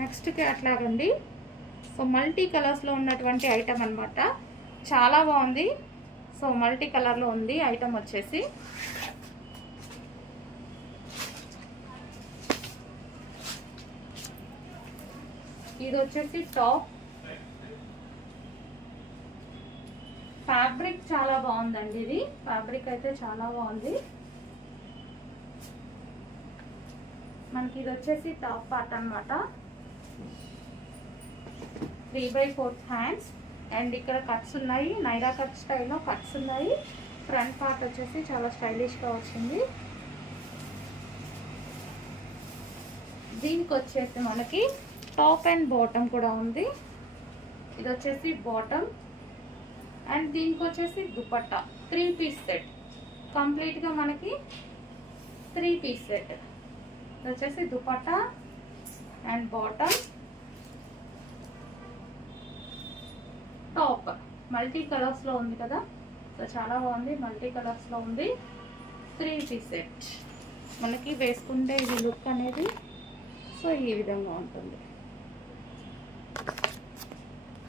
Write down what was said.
Next catalogue అండి. So multi కలర్స్లో ఉన్నటువంటి ఐటమ్ అనమాట. చాలా బాగుంది. సో మల్టీ కలర్లో ఉంది ఐటమ్ వచ్చేసి. ఇది వచ్చేసి టాప్. ఫ్యాబ్రిక్ చాలా బాగుందండి. ఇది ఫ్యాబ్రిక్ అయితే చాలా బాగుంది. మనకి ఇది వచ్చేసి టాప్ పార్ట్ అనమాట. 3/4 హ్యాండ్స్ అండ్ ఇక్కడ కట్స్ ఉన్నాయి. నైరా కట్ స్టైల్లో కట్స్ ఉన్నాయి. ఫ్రంట్ పార్ట్ వచ్చేసి చాలా స్టైలిష్గా వచ్చింది. దీనికి వచ్చేసి మనకి టాప్ అండ్ బాటమ్ కూడా ఉంది. ఇది వచ్చేసి బాటమ్ అండ్ దీనికి వచ్చేసి దుపట్టా. 3 పీస్ సెట్ కంప్లీట్గా మనకి 3 పీస్ సెట్. ఇది వచ్చేసి dupatta and bottom, top. Multi కలర్స్లో ఉంది కదా. సో చాలా బాగుంది. మల్టీ కలర్స్లో ఉంది. 3 పీస్ సెట్ మనకి వేసుకుంటే ఇది లుక్ అనేది సో ఈ విధంగా ఉంటుంది.